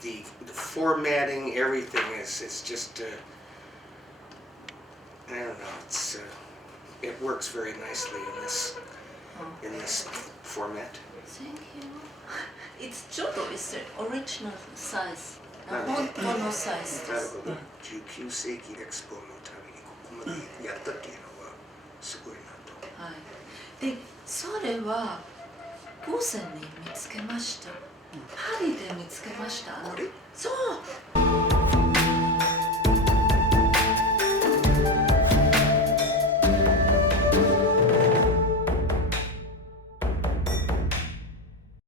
The formatting, everything is just I don't know. It works very nicely in this format. Thank you. It's ちょっと it's the original size. 本当のサイズです。なるほど。19世紀エクスポのためにここまでやったっていうのはすごいなと。はい。で、それは偶然に見つけました。パリで見つけました。これ？そう。